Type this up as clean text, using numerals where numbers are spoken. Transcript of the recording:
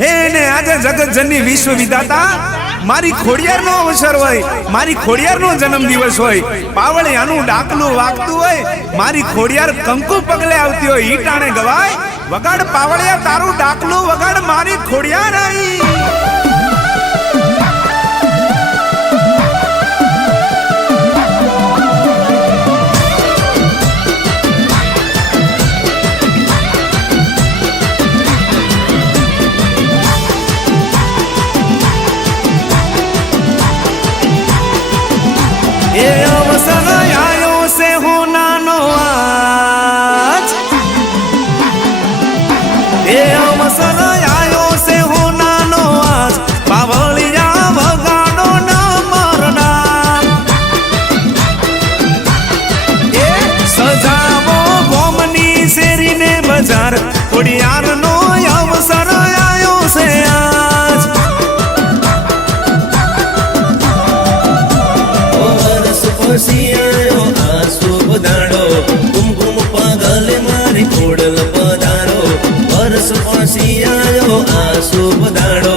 હે ને આજે જગતજનની વિશ્વ વિધાતા મારી ખોડિયારનો અવસર હોય, મારી ખોડિયારનો જન્મ દિવસ હોય, પાવળિયાનું ડાકલું વાગતું હોય, મારી ખોડિયાર કંકુ પગલે આવતી હોય, ઈ ટાણે ગવાય વગાડ પાવળિયા તારું ડાકલું વગાડ મારી ખોડિયાર આવી. એ અવસર આયો છે હોનાનો આજ, એ અવસર આયો છે હોનાનો આજ, પાવળિયા વગાડો ના મરડા. એ સજાવો ગોમની શેરીને બજાર, ખોડિયારનો અવસર આયો છે આજ. આયો આ શુભ દાડો, કુમકુમ પગલે મારી ખોડલ પધારો. વર્ષ પછી આયો આ શુભ દાડો,